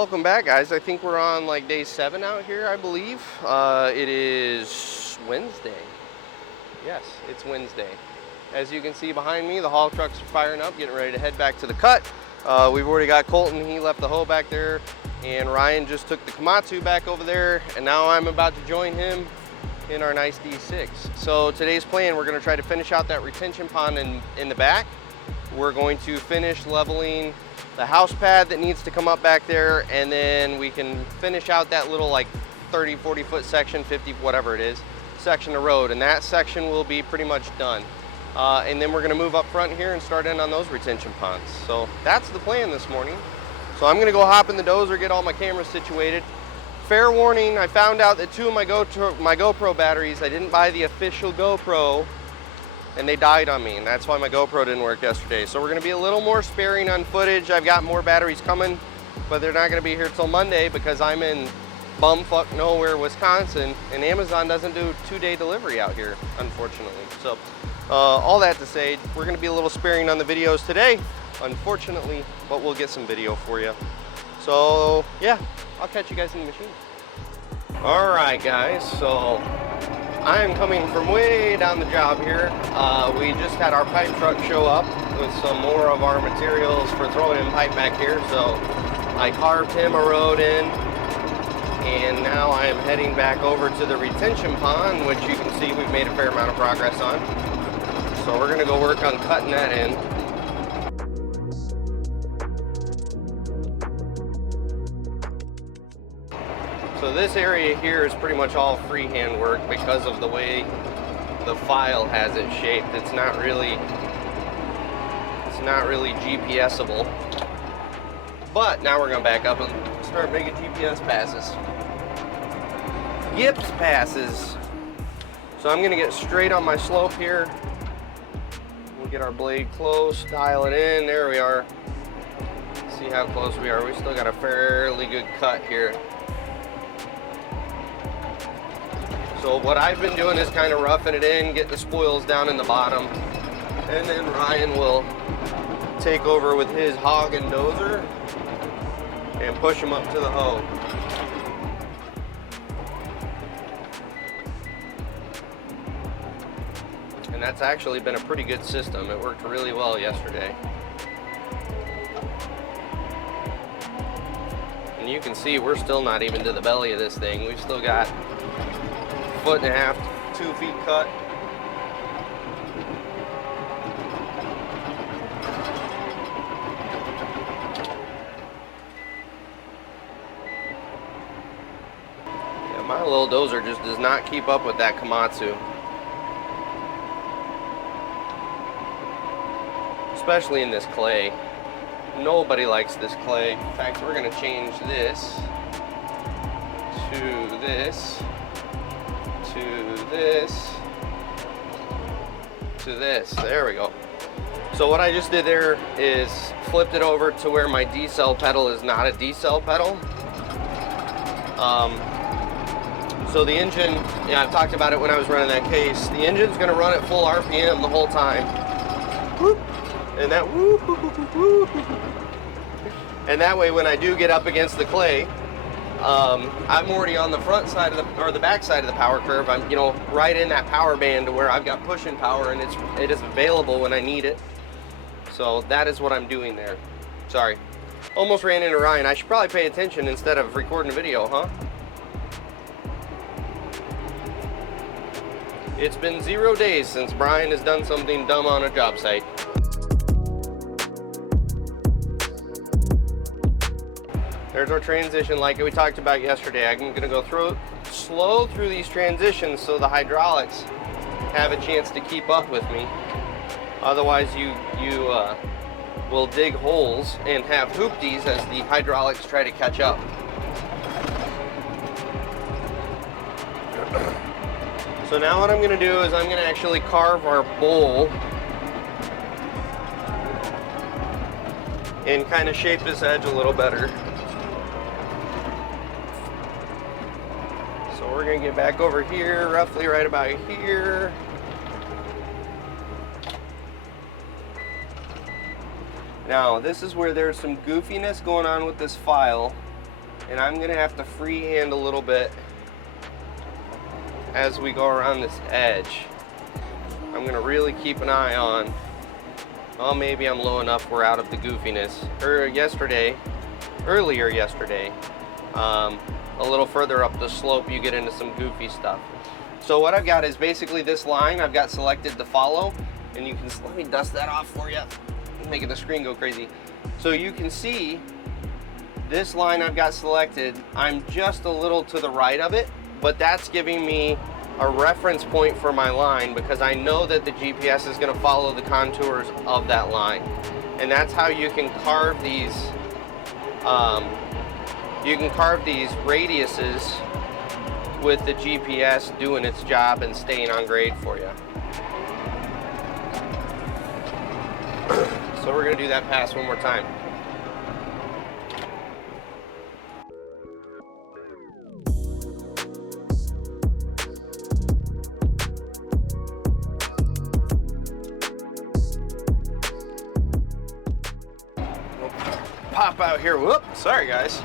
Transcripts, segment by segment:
welcome back, guys. I think we're on like day 7 out here, I believe. It is Wednesday. Yes, it's Wednesday. As you can see behind me, the haul trucks are firing up, getting ready to head back to the cut. We've already got Colton, he left the hoe back there, and Ryan just took the Komatsu back over there, and now I'm about to join him in our nice D6. So today's plan, we're gonna try to finish out that retention pond in the back. We're going to finish leveling the house pad that needs to come up back there, and then we can finish out that little like 30, 40 foot section, 50, whatever it is, section of road, and that section will be pretty much done. And then we're gonna move up front here and start in on those retention ponds. So that's the plan this morning. So I'm gonna go hop in the Dozer, get all my cameras situated. Fair warning, I found out that 2 of my GoPro batteries, I didn't buy the official GoPro, and they died on me, and that's why my GoPro didn't work yesterday. So we're gonna be a little more sparing on footage. I've got more batteries coming, but they're not gonna be here till Monday because I'm in bumfuck nowhere, Wisconsin, and Amazon doesn't do 2-day delivery out here, unfortunately. So all that to say, we're gonna be a little sparing on the videos today, unfortunately, but we'll get some video for you. So yeah, I'll catch you guys in the machine. All right, guys, so I am coming from way down the job here. We just had our pipe truck show up with some more of our materials for throwing in pipe back here. So I carved him a road in, and now I am heading back over to the retention pond, which you can see we've made a fair amount of progress on. So we're gonna go work on cutting that in. So this area here is pretty much all freehand work because of the way the file has it shaped. It's not really GPSable. But now we're gonna back up and start making GPS passes. Yips passes. So I'm gonna get straight on my slope here. We'll get our blade close, dial it in. There we are. See how close we are. We still got a fairly good cut here. So what I've been doing is kind of roughing it in, getting the spoils down in the bottom, and then Ryan will take over with his hog and dozer and push them up to the hoe. And that's actually been a pretty good system. It worked really well yesterday. And you can see we're still not even to the belly of this thing. We've still got 1.5 to 2 feet cut. Yeah, my little dozer just does not keep up with that Komatsu. Especially in this clay. Nobody likes this clay. In fact, we're gonna change this to this, to this, to this. There we go. So what I just did there is flipped it over to where my decel pedal is not a decel pedal. So the engine, yeah, I've talked about it when I was running that case. The engine's gonna run at full RPM the whole time. Whoop. And that whoop, whoop, whoop, whoop, whoop. And that way when I do get up against the clay, I'm already on the front side of the back side of the power curve. I'm, you know, right in that power band to where I've got pushing power, and it is available when I need it. So that is what I'm doing there. Sorry, almost ran into Ryan. I should probably pay attention instead of recording a video, huh? It's been 0 days since Brian has done something dumb on a job site. There's our transition like we talked about yesterday. I'm gonna go slow through these transitions so the hydraulics have a chance to keep up with me. Otherwise you will dig holes and have hoopties as the hydraulics try to catch up. So now what I'm gonna do is I'm gonna actually carve our bowl and kind of shape this edge a little better. We're gonna get back over here, roughly right about here. Now, this is where there's some goofiness going on with this file. And I'm gonna have to freehand a little bit as we go around this edge. I'm gonna really keep an eye on, oh, maybe I'm low enough we're out of the goofiness. Earlier yesterday, a little further up the slope, you get into some goofy stuff. So what I've got is basically this line I've got selected to follow, and you can, let me dust that off for you, making the screen go crazy. So you can see this line I've got selected, I'm just a little to the right of it, but that's giving me a reference point for my line because I know that the GPS is going to follow the contours of that line. And that's how you can carve these radiuses with the GPS doing its job and staying on grade for you. So we're going to do that pass one more time. Pop out here. Whoop, sorry guys.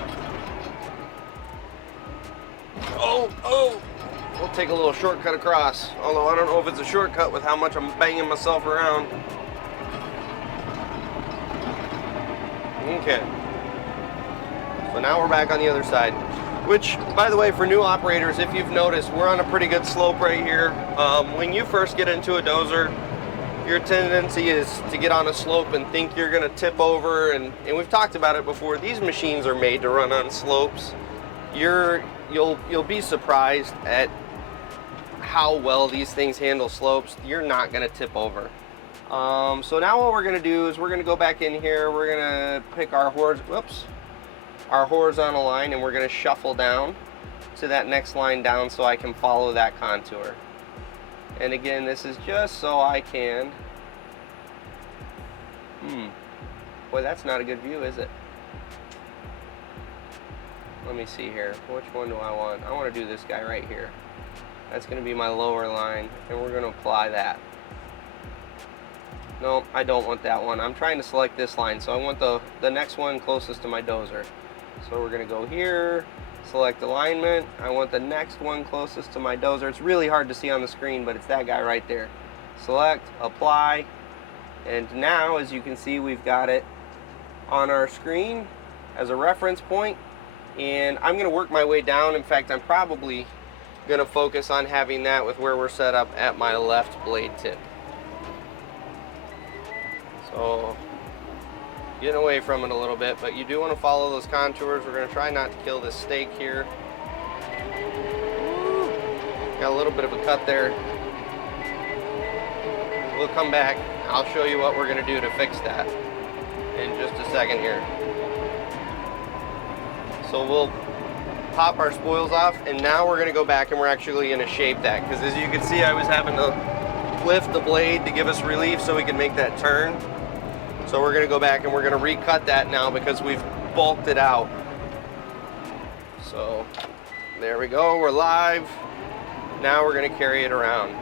Oh, we'll take a little shortcut across. Although I don't know if it's a shortcut with how much I'm banging myself around. Okay. So now we're back on the other side. Which, by the way, for new operators, if you've noticed, we're on a pretty good slope right here. When you first get into a dozer, your tendency is to get on a slope and think you're gonna tip over, and we've talked about it before. These machines are made to run on slopes. You'll be surprised at how well these things handle slopes. You're not gonna tip over. So now what we're gonna do is we're gonna go back in here. We're gonna pick our horizontal line, and we're gonna shuffle down to that next line down so I can follow that contour. And again, this is just so I can, boy, that's not a good view, is it? Let me see here. Which one do I want? I want to do this guy right here. That's going to be my lower line, and we're going to apply that. No, I don't want that one. I'm trying to select this line, so I want the next one closest to my dozer. So we're going to go here, select alignment. I want the next one closest to my dozer. It's really hard to see on the screen, but it's that guy right there. Select, apply, and now, as you can see, we've got it on our screen as a reference point. And I'm going to work my way down. In fact, I'm probably going to focus on having that with where we're set up at my left blade tip. So, getting away from it a little bit, but you do want to follow those contours. We're going to try not to kill this stake here. Got a little bit of a cut there. We'll come back. I'll show you what we're going to do to fix that in just a second here. So we'll pop our spoils off, and now we're going to go back and we're actually going to shape that, because as you can see, I was having to lift the blade to give us relief so we can make that turn. So we're going to go back and we're going to recut that now because we've bulked it out. So there we go, we're live. Now we're going to carry it around.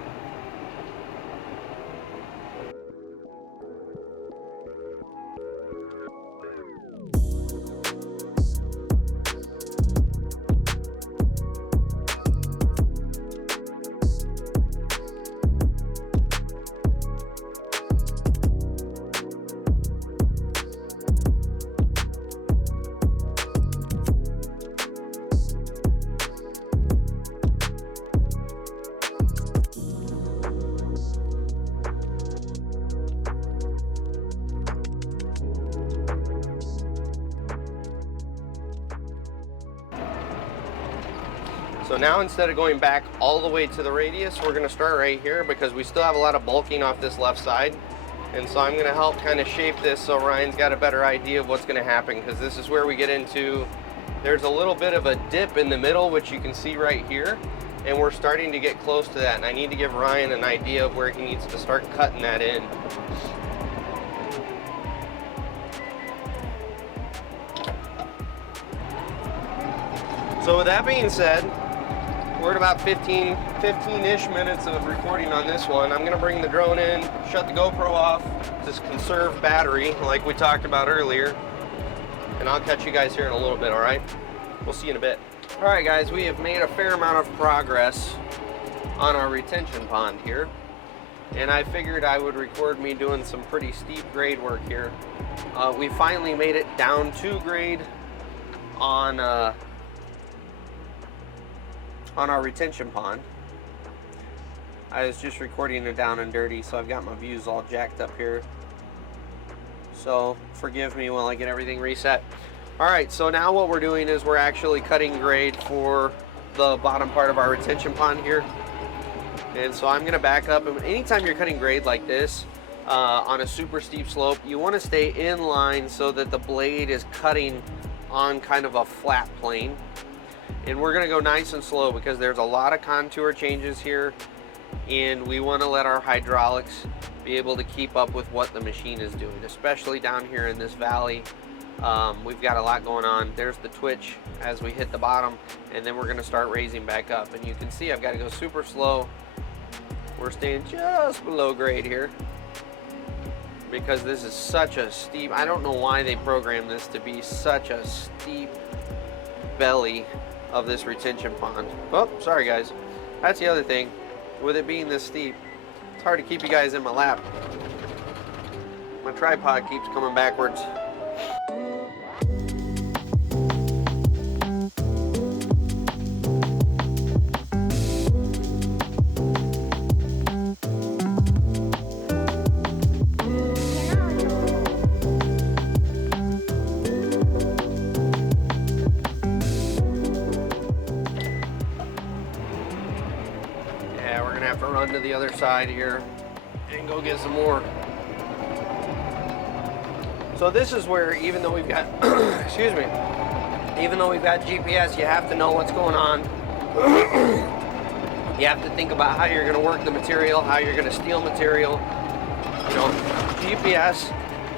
So now, instead of going back all the way to the radius, we're going to start right here because we still have a lot of bulking off this left side. And so I'm going to help kind of shape this so Ryan's got a better idea of what's going to happen, because this is where we get into, there's a little bit of a dip in the middle, which you can see right here. And we're starting to get close to that. And I need to give Ryan an idea of where he needs to start cutting that in. So with that being said, we're at about 15-ish minutes of recording on this one. I'm going to bring the drone in, shut the GoPro off, just conserve battery like we talked about earlier, and I'll catch you guys here in a little bit, all right? We'll see you in a bit. All right, guys, we have made a fair amount of progress on our retention pond here. And I figured I would record me doing some pretty steep grade work here. We finally made it down to grade on our retention pond. I was just recording it down and dirty, so I've got my views all jacked up here. So forgive me while I get everything reset. All right, so now what we're doing is we're actually cutting grade for the bottom part of our retention pond here. And so I'm gonna back up, and anytime you're cutting grade like this on a super steep slope, you wanna stay in line so that the blade is cutting on kind of a flat plane. And we're gonna go nice and slow because there's a lot of contour changes here, and we wanna let our hydraulics be able to keep up with what the machine is doing, especially down here in this valley. We've got a lot going on. There's the twitch as we hit the bottom, and then we're gonna start raising back up. And you can see I've gotta go super slow. We're staying just below grade here because this is such a steep, I don't know why they programmed this to be such a steep belly of this retention pond. Oh, sorry guys. That's the other thing. With it being this steep, it's hard to keep you guys in my lap. My tripod keeps coming backwards. To the other side here and go get some more. So this is where, even though we've got excuse me, even though we've got GPS, you have to know what's going on. You have to think about how you're going to work the material, how you're going to steal material. You know, GPS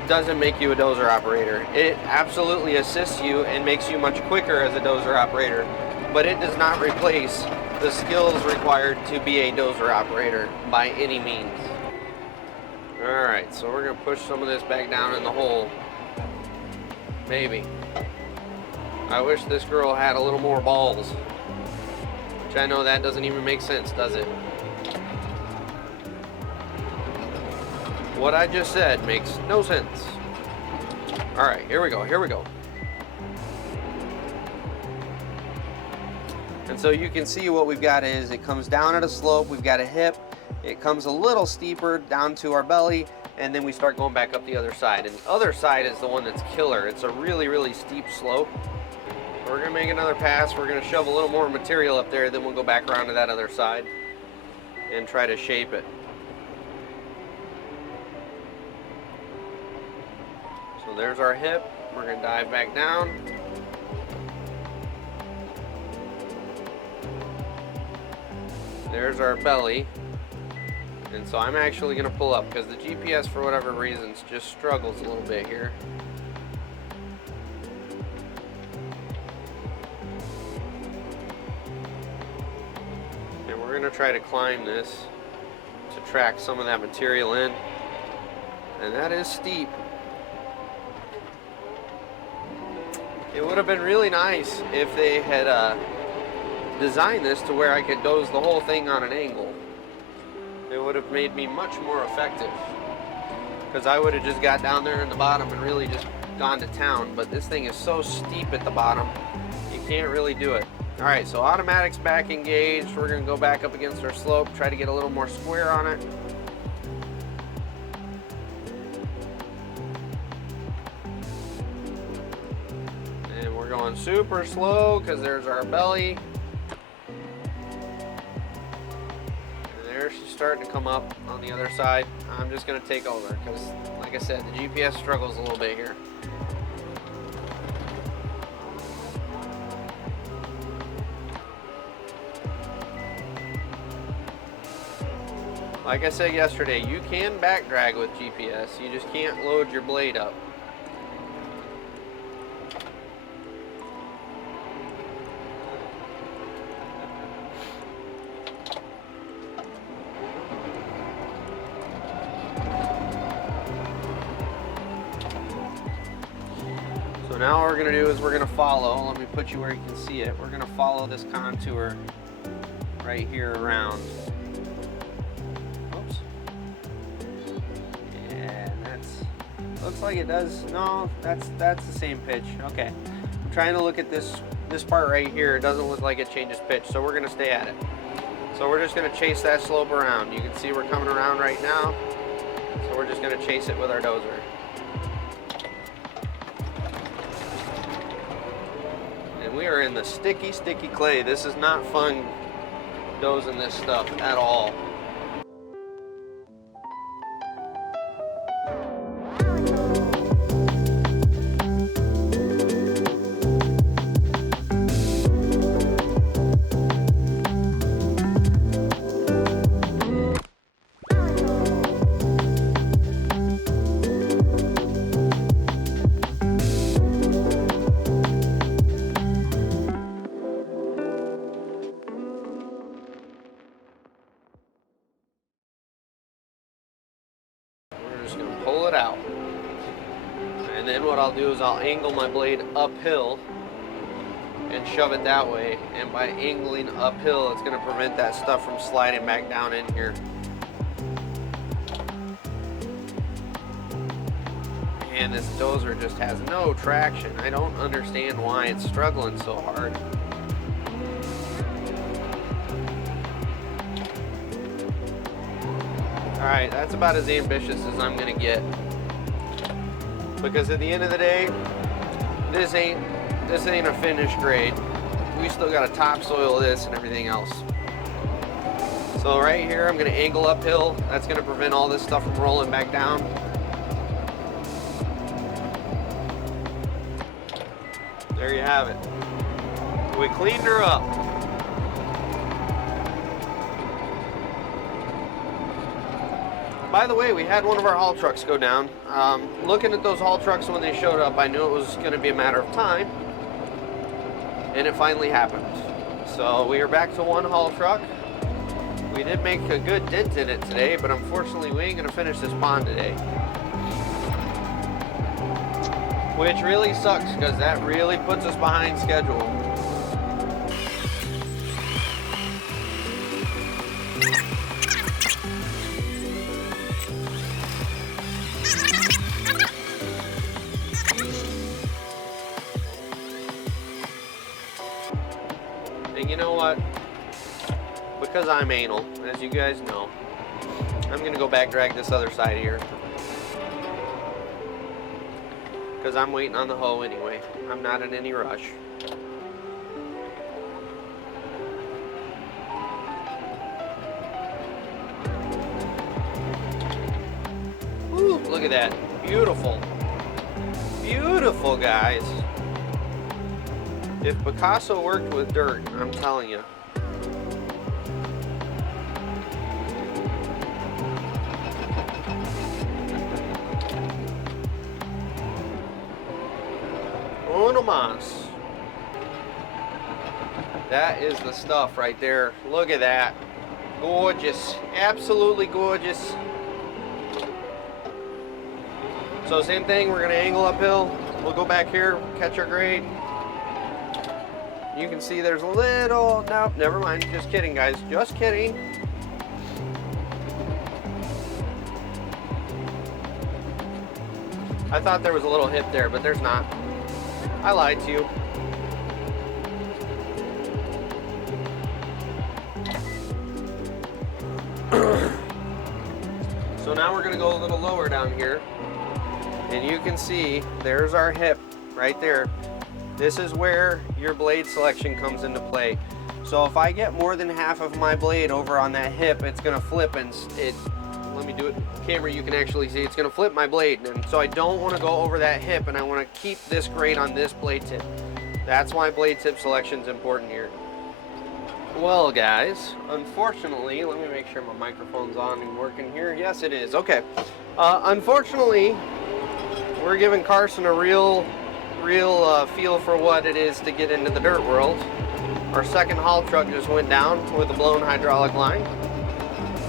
doesn't make you a dozer operator. It absolutely assists you and makes you much quicker as a dozer operator, but it does not replace the skills required to be a dozer operator by any means. Alright, so we're going to push some of this back down in the hole. Maybe. I wish this girl had a little more balls. Which I know that doesn't even make sense, does it? What I just said makes no sense. Alright, here we go, here we go. And so you can see what we've got is it comes down at a slope, we've got a hip, it comes a little steeper down to our belly, and then we start going back up the other side. And the other side is the one that's killer. It's a really, really steep slope. We're gonna make another pass, we're gonna shove a little more material up there, then we'll go back around to that other side and try to shape it. So there's our hip, we're gonna dive back down. There's our belly, and so I'm actually going to pull up because the GPS, for whatever reasons, just struggles a little bit here. And we're going to try to climb this to track some of that material in, and that is steep. It would have been really nice if they had design this to where I could doze the whole thing on an angle. It would have made me much more effective because I would have just got down there in the bottom and really just gone to town, but this thing is so steep at the bottom you can't really do it. Alright, so automatic's back engaged. We're going to go back up against our slope, try to get a little more square on it. And we're going super slow because there's our belly. She's starting to come up on the other side. I'm just going to take over because, like I said, the GPS struggles a little bit here. Like I said yesterday, you can back drag with GPS, you just can't load your blade up. So now what we're gonna do is we're gonna follow, let me put you where you can see it. We're gonna follow this contour right here around. Oops. Yeah, looks like it does, no, that's the same pitch. Okay, I'm trying to look at this part right here. It doesn't look like it changes pitch, so we're gonna stay at it. So we're just gonna chase that slope around. You can see we're coming around right now. So we're just gonna chase it with our dozer. And we are in the sticky, sticky clay. This is not fun dozing this stuff at all. Pull it out, and then what I'll do is I'll angle my blade uphill and shove it that way, and by angling uphill it's going to prevent that stuff from sliding back down in here. And this dozer just has no traction. I don't understand why it's struggling so hard. Alright, that's about as ambitious as I'm gonna get. Because at the end of the day, this ain't a finished grade. We still gotta topsoil this and everything else. So right here, I'm gonna angle uphill. That's gonna prevent all this stuff from rolling back down. There you have it. We cleaned her up. By the way, we had one of our haul trucks go down. Looking at those haul trucks when they showed up, I knew it was going to be a matter of time, and it finally happened. So we are back to one haul truck. We did make a good dent in it today, but unfortunately we ain't going to finish this pond today. Which really sucks, because that really puts us behind schedule. And you know what? Because I'm anal, as you guys know, I'm gonna go back drag this other side here. Because I'm waiting on the hoe anyway. I'm not in any rush. Woo, look at that. Beautiful. Beautiful, guys. If Picasso worked with dirt, I'm telling you. Uno mas. That is the stuff right there. Look at that. Gorgeous. Absolutely gorgeous. So same thing, we're gonna angle uphill. We'll go back here, catch our grade. You can see there's a little, no, never mind, just kidding guys, just kidding. I thought there was a little hip there, but there's not. I lied to you. So now we're gonna go a little lower down here, and you can see there's our hip right there. This is where your blade selection comes into play. So if I get more than half of my blade over on that hip, it's gonna flip, and let me do it camera, you can actually see it's gonna flip my blade. And so I don't wanna go over that hip, and I wanna keep this grade on this blade tip. That's why blade tip selection is important here. Well guys, unfortunately, let me make sure my microphone's on and working here. Yes, it is, okay. Unfortunately, we're giving Carson a real feel for what it is to get into the dirt world. Our second haul truck just went down with a blown hydraulic line.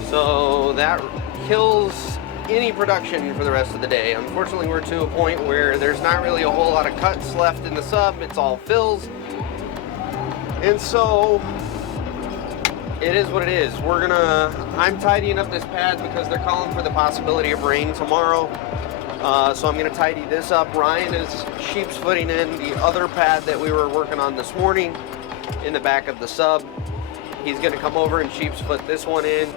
So that kills any production for the rest of the day. Unfortunately, we're to a point where there's not really a whole lot of cuts left in the sub. It's all fills. And so it is what it is. I'm tidying up this pad because they're calling for the possibility of rain tomorrow. So I'm gonna tidy this up. Ryan is sheep's footing in the other pad that we were working on this morning in the back of the sub. He's gonna come over and sheep's foot this one in.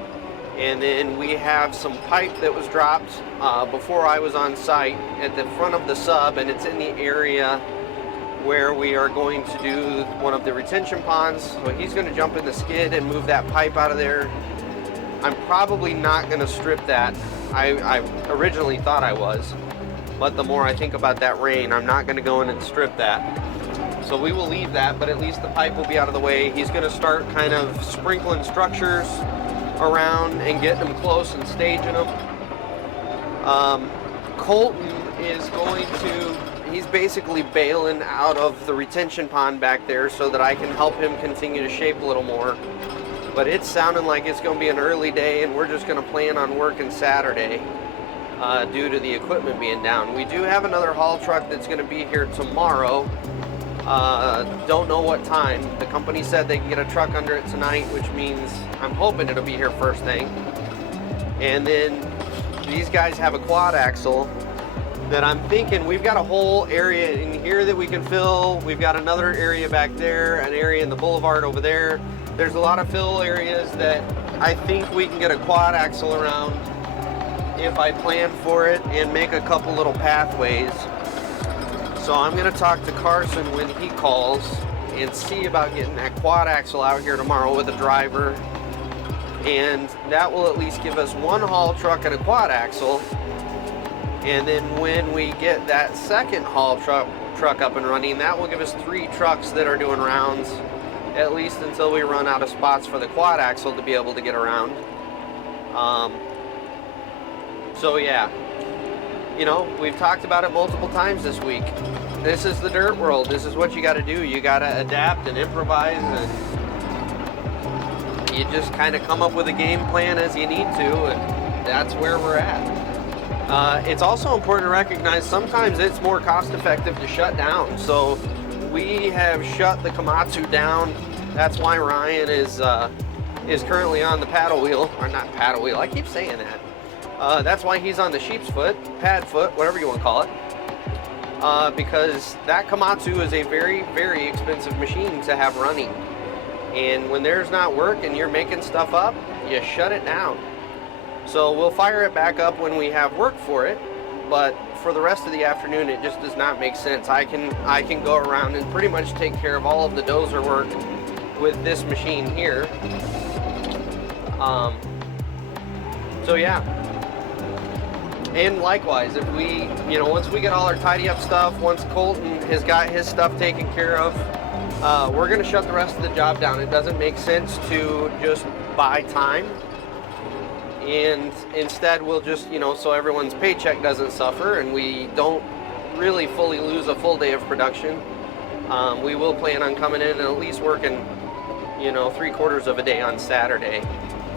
And then we have some pipe that was dropped before I was on site at the front of the sub, and it's in the area where we are going to do one of the retention ponds. So he's going to jump in the skid and move that pipe out of there. I'm probably not going to strip that. I originally thought I was, but the more I think about that rain, I'm not going to go in and strip that. So we will leave that, but at least the pipe will be out of the way. He's going to start kind of sprinkling structures around and getting them close and staging them. Colton is going to, he's basically bailing out of the retention pond back there so that I can help him continue to shape a little more. But it's sounding like it's going to be an early day, and we're just going to plan on working Saturday due to the equipment being down. We do have another haul truck that's going to be here tomorrow. Don't know what time. The company said they can get a truck under it tonight, which means I'm hoping it'll be here first thing. And then these guys have a quad axle that I'm thinking we've got a whole area in here that we can fill. We've got another area back there, an area in the boulevard over there. There's a lot of fill areas that I think we can get a quad axle around if I plan for it and make a couple little pathways. So I'm going to talk to Carson when he calls and see about getting that quad axle out here tomorrow with a driver. And that will at least give us one haul truck and a quad axle. And then when we get that second haul truck up and running, that will give us 3 trucks that are doing rounds, at least until we run out of spots for the quad axle to be able to get around. So yeah. You know, we've talked about it multiple times this week. This is the dirt world. This is what you got to do. You got to adapt and improvise, and you just kind of come up with a game plan as you need to, and that's where we're at. It's also important to recognize sometimes it's more cost effective to shut down. So we have shut the Komatsu down. That's why Ryan is currently on the paddle wheel, or not paddle wheel. I keep saying that. That's why he's on the sheep's foot, pad foot, whatever you want to call it. Because that Komatsu is a very, very expensive machine to have running. And when there's not work and you're making stuff up, you shut it down. So we'll fire it back up when we have work for it, but for the rest of the afternoon, it just does not make sense. I can go around and pretty much take care of all of the dozer work with this machine here. So yeah. And likewise, if we, once we get all our tidy up stuff, once Colton has got his stuff taken care of, we're going to shut the rest of the job down. It doesn't make sense to just buy time. And instead we'll just, so everyone's paycheck doesn't suffer and we don't really fully lose a full day of production. We will plan on coming in and at least working, 3/4 of a day on Saturday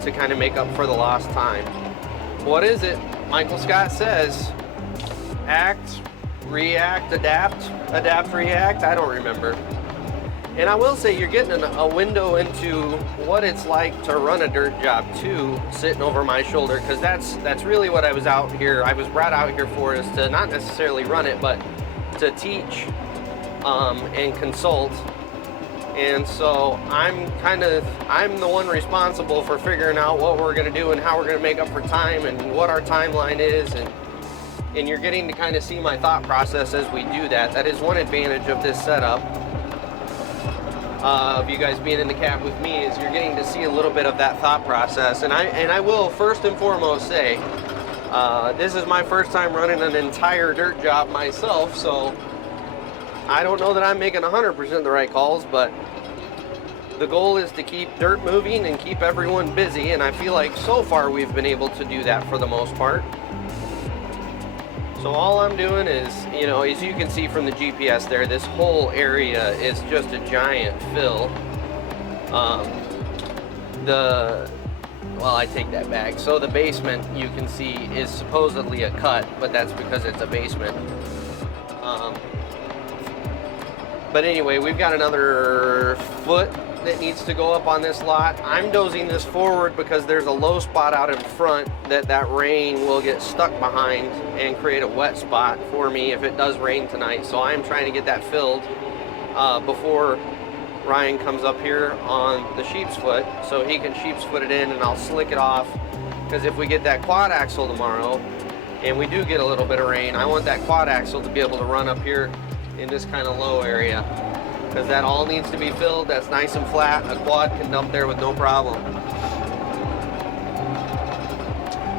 to kind of make up for the lost time. What is it? Michael Scott says, act, react, adapt, react. I don't remember. And I will say you're getting a window into what it's like to run a dirt job too, sitting over my shoulder, because that's really what I was brought out here for, is to not necessarily run it, but to teach and consult. And so I'm the one responsible for figuring out what we're going to do and how we're going to make up for time and what our timeline is, and you're getting to kind of see my thought process as we do that. That is one advantage of this setup, of you guys being in the cab with me, is you're getting to see a little bit of that thought process. And I will first and foremost say, this is my first time running an entire dirt job myself, so I don't know that I'm making 100% the right calls, but the goal is to keep dirt moving and keep everyone busy, and I feel like so far we've been able to do that for the most part. So all I'm doing is, as you can see from the GPS there, this whole area is just a giant fill. Well, I take that back. So the basement, you can see, is supposedly a cut, but that's because it's a basement. But anyway, we've got another foot that needs to go up on this lot. I'm dozing this forward because there's a low spot out in front that rain will get stuck behind and create a wet spot for me if it does rain tonight. So I'm trying to get that filled before Ryan comes up here on the sheep's foot, so he can sheep's foot it in, and I'll slick it off. Because if we get that quad axle tomorrow and we do get a little bit of rain, I want that quad axle to be able to run up here in this kind of low area, because that all needs to be filled. That's nice and flat. A quad can dump there with no problem.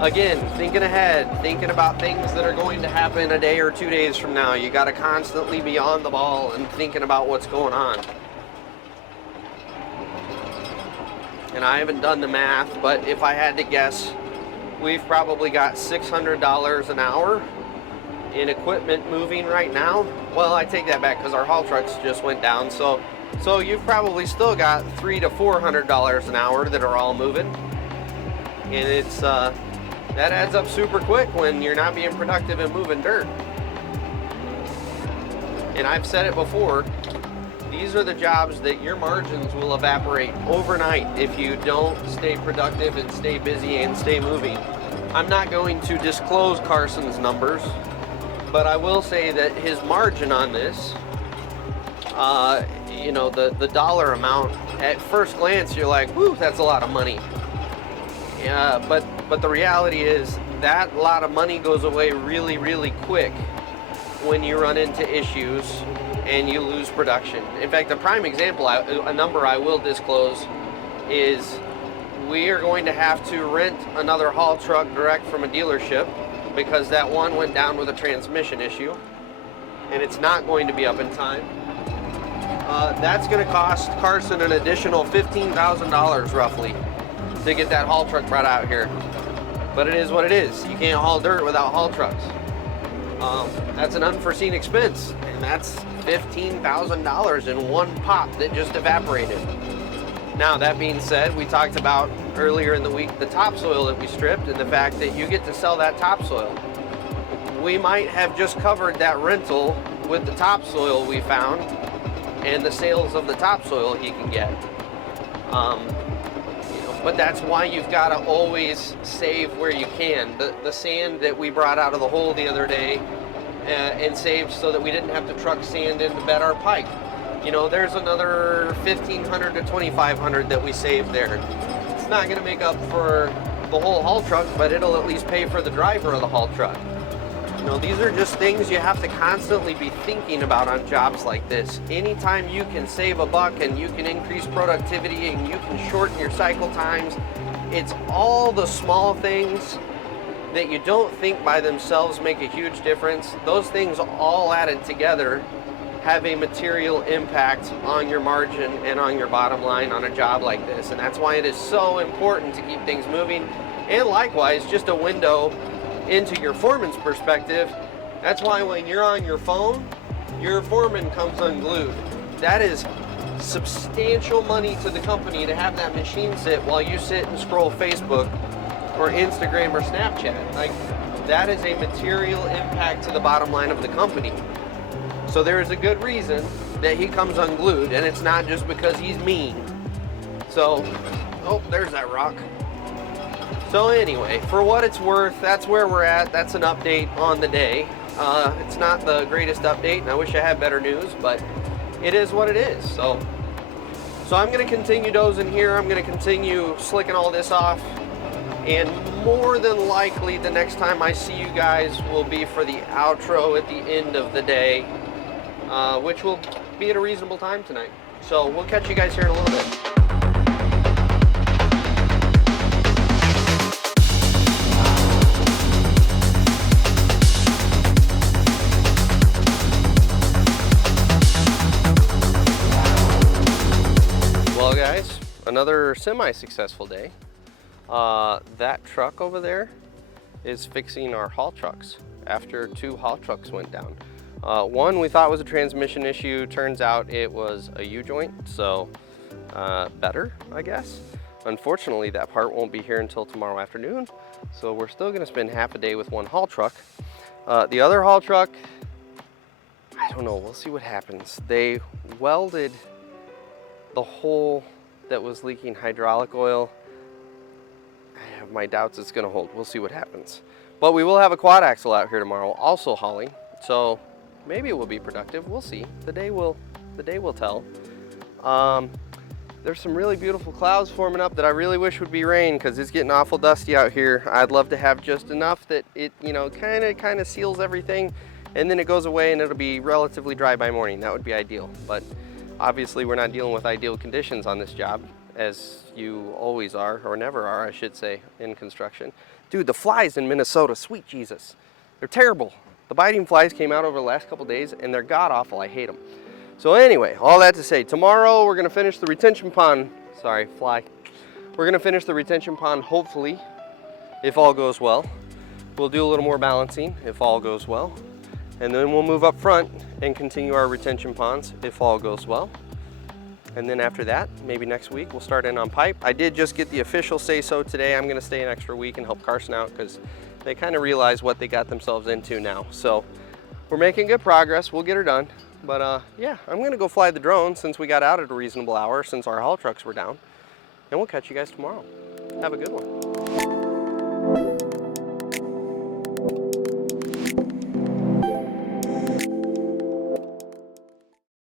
Again, thinking ahead, thinking about things that are going to happen a day or 2 days from now. You got to constantly be on the ball and thinking about what's going on. And I haven't done the math, but if I had to guess, we've probably got $600 an hour in equipment moving right now. Well, I take that back because our haul trucks just went down. So you've probably still got $300 to $400 an hour that are all moving. And it's that adds up super quick when you're not being productive and moving dirt. And I've said it before, these are the jobs that your margins will evaporate overnight if you don't stay productive and stay busy and stay moving. I'm not going to disclose Carson's numbers, but I will say that his margin on this, you know, the dollar amount, at first glance, you're like, whoo, that's a lot of money. Yeah, but the reality is that lot of money goes away really, really quick when you run into issues and you lose production. In fact, a prime example, a number I will disclose, is we are going to have to rent another haul truck direct from a dealership because that one went down with a transmission issue and it's not going to be up in time. That's going to cost Carson an additional $15,000 roughly to get that haul truck brought out here. But it is what it is. You can't haul dirt without haul trucks. That's an unforeseen expense, and that's $15,000 in one pop that just evaporated. Now, that being said, we talked about earlier in the week the topsoil that we stripped and the fact that you get to sell that topsoil. We might have just covered that rental with the topsoil we found and the sales of the topsoil he can get. But that's why you've got to always save where you can. The sand that we brought out of the hole the other day and saved so that we didn't have to truck sand in to bed our pike. You know, there's another $1,500 to $2,500 that we saved there. It's not going to make up for the whole haul truck, but it'll at least pay for the driver of the haul truck. You know, these are just things you have to constantly be thinking about on jobs like this. Anytime you can save a buck and you can increase productivity and you can shorten your cycle times, it's all the small things that you don't think by themselves make a huge difference. Those things all added together have a material impact on your margin and on your bottom line on a job like this. And that's why it is so important to keep things moving. And likewise, just a window into your foreman's perspective. That's why when you're on your phone, your foreman comes unglued. That is substantial money to the company to have that machine sit while you sit and scroll Facebook or Instagram or Snapchat. Like, that is a material impact to the bottom line of the company. So there is a good reason that he comes unglued, and it's not just because he's mean. So, oh, there's that rock. So anyway, for what it's worth, that's where we're at. That's an update on the day. It's not the greatest update, and I wish I had better news, but it is what it is. So I'm going to continue dozing here. I'm going to continue slicking all this off. And more than likely, the next time I see you guys will be for the outro at the end of the day, which will be at a reasonable time tonight. So we'll catch you guys here in a little bit. Well, guys, another semi-successful day. That truck over there is fixing our haul trucks after 2 haul trucks went down. One we thought was a transmission issue. Turns out it was a U-joint, so better, I guess. Unfortunately, that part won't be here until tomorrow afternoon, so we're still gonna spend half a day with one haul truck. The other haul truck, I don't know, we'll see what happens. They welded the hole that was leaking hydraulic oil. I have my doubts it's gonna hold. We'll see what happens. But we will have a quad axle out here tomorrow, also hauling, so maybe it will be productive. We'll see. The day will tell. There's some really beautiful clouds forming up that I really wish would be rain because it's getting awful dusty out here. I'd love to have just enough that it, you know, kind of seals everything, and then it goes away and it'll be relatively dry by morning. That would be ideal. But obviously we're not dealing with ideal conditions on this job, as you always are, or never are, I should say, in construction. Dude, the flies in Minnesota, sweet Jesus, they're terrible. The biting flies came out over the last couple days and they're god awful. I hate them. So anyway, all that to say, tomorrow we're gonna finish the retention pond. Sorry, fly. We're gonna finish the retention pond, hopefully, if all goes well. We'll do a little more balancing, if all goes well. And then we'll move up front and continue our retention ponds, if all goes well. And then after that, maybe next week, we'll start in on pipe. I did just get the official say-so today. I'm gonna stay an extra week and help Carson out because they kind of realize what they got themselves into now. So we're making good progress. We'll get her done. But yeah, I'm gonna go fly the drone since we got out at a reasonable hour since our haul trucks were down. And we'll catch you guys tomorrow. Have a good one.